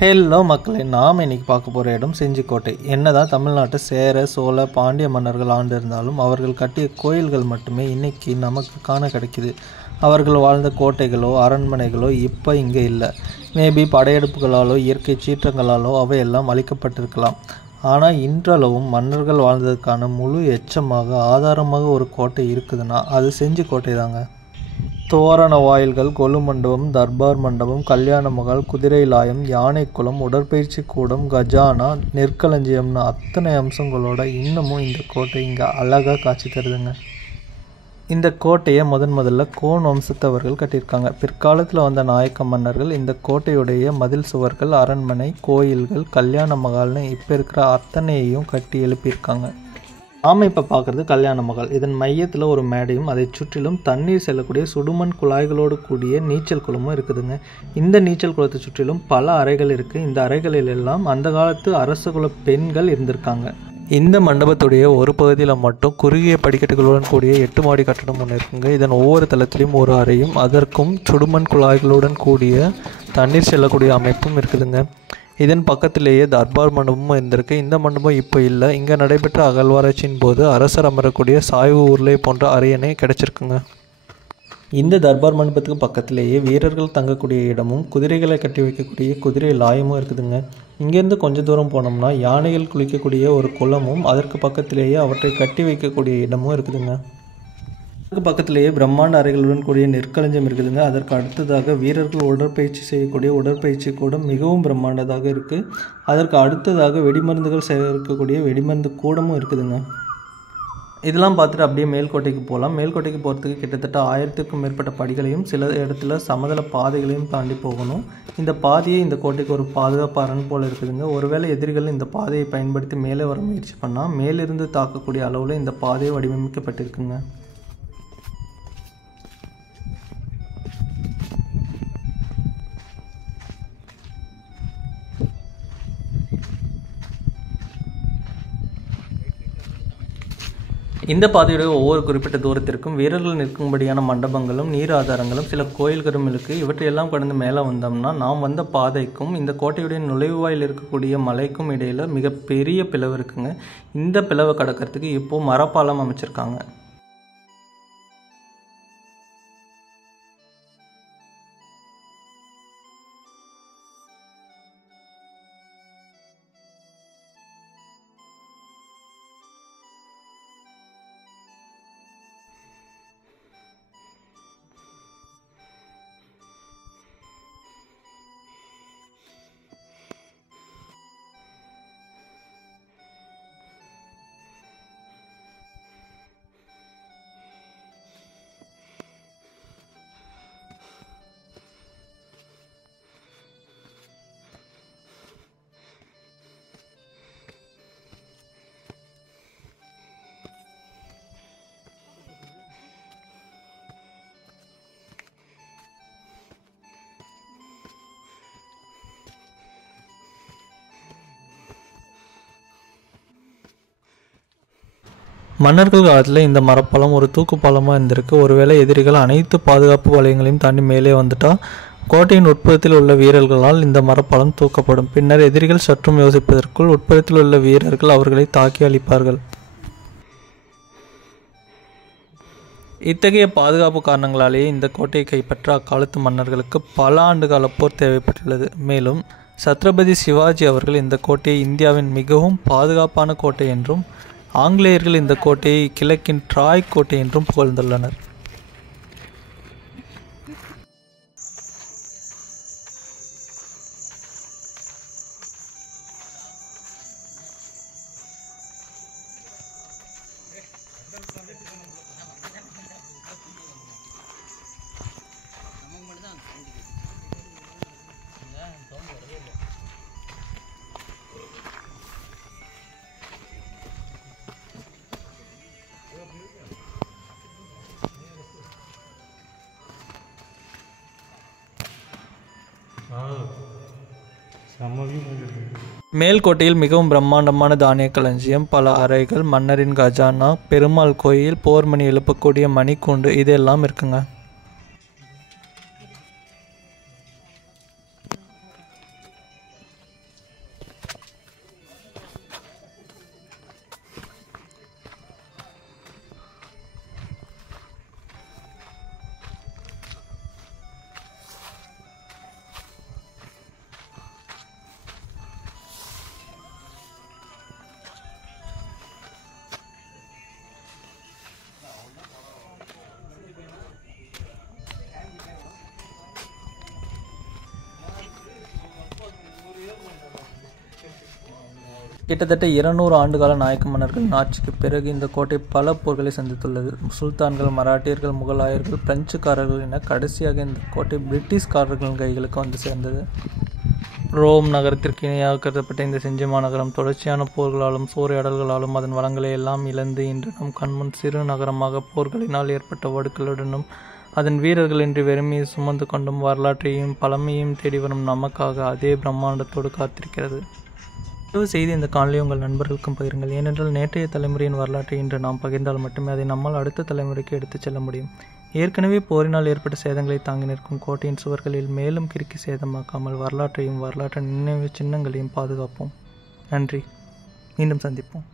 Hello மக்களே, நாம் இன்றைக்கி பார்க்க போகிற இடம் செஞ்சிக்கோட்டை. என்னதான் தமிழ்நாட்டை சேர, சோழ, பாண்டிய மன்னர்கள் ஆண்டு இருந்தாலும் அவர்கள் கட்டிய கோயில்கள் மட்டுமே இன்றைக்கி நமக்கு காண கிடைக்கிது. அவர்கள் வாழ்ந்த கோட்டைகளோ அரண்மனைகளோ இப்போ இங்கே இல்லை. மேபி படையெடுப்புகளாலோ இயற்கை சீற்றங்களாலோ அவையெல்லாம் அழிக்கப்பட்டிருக்கலாம். ஆனால் இன்றளவும் மன்னர்கள் வாழ்ந்ததுக்கான முழு எச்சமாக ஆதாரமாக ஒரு கோட்டை இருக்குதுன்னா அது செஞ்சிக்கோட்டை தாங்க. தோரண வாயில்கள், கொலு மண்டபம், தர்பார் மண்டபம், கல்யாண மகால், குதிரை லாயம், யானைக்குளம், உடற்பயிற்சி கூடம், கஜானா, நெற்களஞ்சியம்னு அத்தனை அம்சங்களோட இன்னமும் இந்த கோட்டை இங்கே அழகாக காட்சி தருதுங்க. இந்த கோட்டையை முதல்ல கோன் வம்சத்தவர்கள் கட்டியிருக்காங்க. பிற்காலத்தில் வந்த நாயக்க மன்னர்கள் இந்த கோட்டையுடைய மதில் சுவர்கள், அரண்மனை, கோயில்கள், கல்யாண மகால்னு இப்போ இருக்கிற அத்தனையையும் கட்டி எழுப்பியிருக்காங்க. நாம் இப்போ பார்க்குறது கல்யாண மகால். இதன் மையத்தில் ஒரு மேடையும் அதை சுற்றிலும் தண்ணீர் செல்லக்கூடிய சுடுமண் குழாய்களோடு கூடிய நீச்சல் குளமும் இருக்குதுங்க. இந்த நீச்சல் குளத்தை சுற்றிலும் பல அறைகள் இருக்குது. இந்த அறைகளிலெல்லாம் அந்த காலத்து அரசகுல பெண்கள் இருந்திருக்காங்க. இந்த மண்டபத்துடைய ஒரு பகுதியில் மட்டும் குறுகிய படிக்கட்டுகளுடன் கூடிய 8 மாடி கட்டடம் ஒன்று இருக்குங்க. இதன் ஒவ்வொரு தளத்திலையும் ஒரு அறையும் அதற்கும் சுடுமண் குழாய்களுடன் கூடிய தண்ணீர் செல்லக்கூடிய அமைப்பும் இருக்குதுங்க. இதன் பக்கத்திலேயே தர்பார் மண்டபமும் இருந்திருக்கு. இந்த மண்டபம் இப்போ இல்லை. இங்கே நடைபெற்ற அகழ்வாராய்ச்சியின் போது அரசர் அமரக்கூடிய சாய்வு உருளை போன்ற அரியணை கிடைச்சிருக்குங்க. இந்த தர்பார் மண்டபத்துக்கு பக்கத்திலேயே வீரர்கள் தங்கக்கூடிய இடமும் குதிரைகளை கட்டி வைக்கக்கூடிய குதிரை லாயமும் இருக்குதுங்க. இங்கேருந்து கொஞ்சம் தூரம் போனோம்னா யானைகள் குளிக்கக்கூடிய ஒரு குளமும் அதற்கு பக்கத்திலேயே அவற்றை கட்டி வைக்கக்கூடிய இடமும் இருக்குதுங்க. அதற்கு பக்கத்திலேயே பிரம்மாண்ட அறைகளுடன் கூடிய நெற்களஞ்சியம் இருக்குதுங்க. அதற்கு அடுத்ததாக வீரர்கள் உடற்பயிற்சி செய்யக்கூடிய உடற்பயிற்சி கூடம் மிகவும் பிரம்மாண்டதாக இருக்குது. அதற்கு அடுத்ததாக வெடிமருந்துகள் சேகரிக்கக்கூடிய வெடிமருந்து கூடமும் இருக்குதுங்க. இதெல்லாம் பார்த்துட்டு அப்படியே மேல்கோட்டைக்கு போகலாம். மேல்கோட்டைக்கு போகிறதுக்கு கிட்டத்தட்ட 1000க்கும் மேற்பட்ட படிகளையும் சில இடத்துல சமதள பாதைகளையும் தாண்டி போகணும். இந்த பாதையை இந்த கோட்டைக்கு ஒரு பாதுகாப்பு அரண் போல் இருக்குதுங்க. ஒருவேளை எதிரிகள் இந்த பாதையை பயன்படுத்தி மேலே வர முயற்சி பண்ணால் மேலிருந்து தாக்கக்கூடிய அளவில் இந்த பாதையை வடிவமைக்கப்பட்டிருக்குங்க. இந்த பாதையுடைய ஒவ்வொரு குறிப்பிட்ட தூரத்திற்கும் வீரர்கள் நிற்கும்படியான மண்டபங்களும் நீர் ஆதாரங்களும் சில கோயில்களும் இருக்குது. இவற்றையெல்லாம் கடந்து மேலே வந்தோம்னா நாம் வந்த பாதைக்கும் இந்த கோட்டையுடைய நுழைவாயில் இருக்கக்கூடிய மலைக்கும் இடையில் மிகப்பெரிய பிளவு இருக்குங்க. இந்த பிளவை கடக்கிறதுக்கு இப்போது மரப்பாலம் அமைச்சிருக்காங்க. மன்னர்கள் காலத்தில் இந்த மரப்பாலம் ஒரு தூக்கு பாலமாக இருந்திருக்கு. ஒருவேளை எதிரிகள் அனைத்து பாதுகாப்பு வளையங்களையும் தாண்டி மேலே வந்துட்டால் கோட்டையின் உட்புறத்தில் உள்ள வீரர்களால் இந்த மரப்பாலம் தூக்கப்படும். பின்னர் எதிரிகள் சற்றும் யோசிப்பதற்குள் உட்புறத்தில் உள்ள வீரர்கள் அவர்களை தாக்கி அழிப்பார்கள். இத்தகைய பாதுகாப்பு காரணங்களாலேயே இந்த கோட்டையை கைப்பற்ற அக்காலத்து மன்னர்களுக்கு பல ஆண்டுகால போர் தேவைப்பட்டுள்ளது. மேலும் சத்ரபதி சிவாஜி அவர்கள் இந்த கோட்டையை இந்தியாவின் மிகவும் பாதுகாப்பான கோட்டை என்றும் ஆங்கிலேயர்கள் இந்த கோட்டையை கிழக்கின் ட்ராய் கோட்டை என்றும் புகழ்ந்துள்ளனர். மேல்கோட்டையில் மிகவும் பிரம்மாண்டமான தானிய களஞ்சியம், பல அறைகள், மன்னரின் கஜானா, பெருமாள் கோயில், போர் மணி எழுப்பக்கூடிய மணிக்கூண்டு இதெல்லாம் இருக்குங்க. கிட்டத்தட்ட 200 ஆண்டுகால நாயக்க மன்னர்களின் ஆட்சிக்கு பிறகு இந்த கோட்டை பல போர்களை சந்தித்துள்ளது. சுல்தான்கள், மராட்டியர்கள், முகலாயர்கள், பிரெஞ்சுக்காரர்கள் என கடைசியாக இந்த கோட்டை பிரிட்டிஷ்காரர்களின் கைகளுக்கு வந்து சேர்ந்தது. ரோம் நகரத்திற்கு இணையாக கருதப்பட்ட இந்த செஞ்சி மாநகரம் தொடர்ச்சியான போர்களாலும் சூறையாடல்களாலும் அதன் வளங்களை எல்லாம் இழந்து இன்று நம் கண்முன் சிறு நகரமாக போர்களினால் ஏற்பட்ட வடுக்களுடனும் அதன் வீரர்களின்றி வெறுமையை சுமந்து கொண்டும் வரலாற்றையும் பழமையையும் தேடி வரும் நமக்காக அதே பிரம்மாண்டத்தோடு காத்திருக்கிறது. தயவு செய்து இந்த காணொலியை உங்கள் நண்பர்களுக்கும் பகிருங்கள். ஏனென்றால் நேற்றைய தலைமுறையின் வரலாற்றை இன்று நாம் பகிர்ந்தால் மட்டுமே அதை நம்மால் அடுத்த தலைமுறைக்கு எடுத்துச் செல்ல முடியும். ஏற்கனவே போரினால் ஏற்பட்ட சேதங்களை தாங்கி நிற்கும் கோட்டையின் சுவர்களில் மேலும் கிறுக்கி சேதமாக்காமல் வரலாற்றையும் வரலாற்று நினைவு சின்னங்களையும் பாதுகாப்போம். நன்றி. மீண்டும் சந்திப்போம்.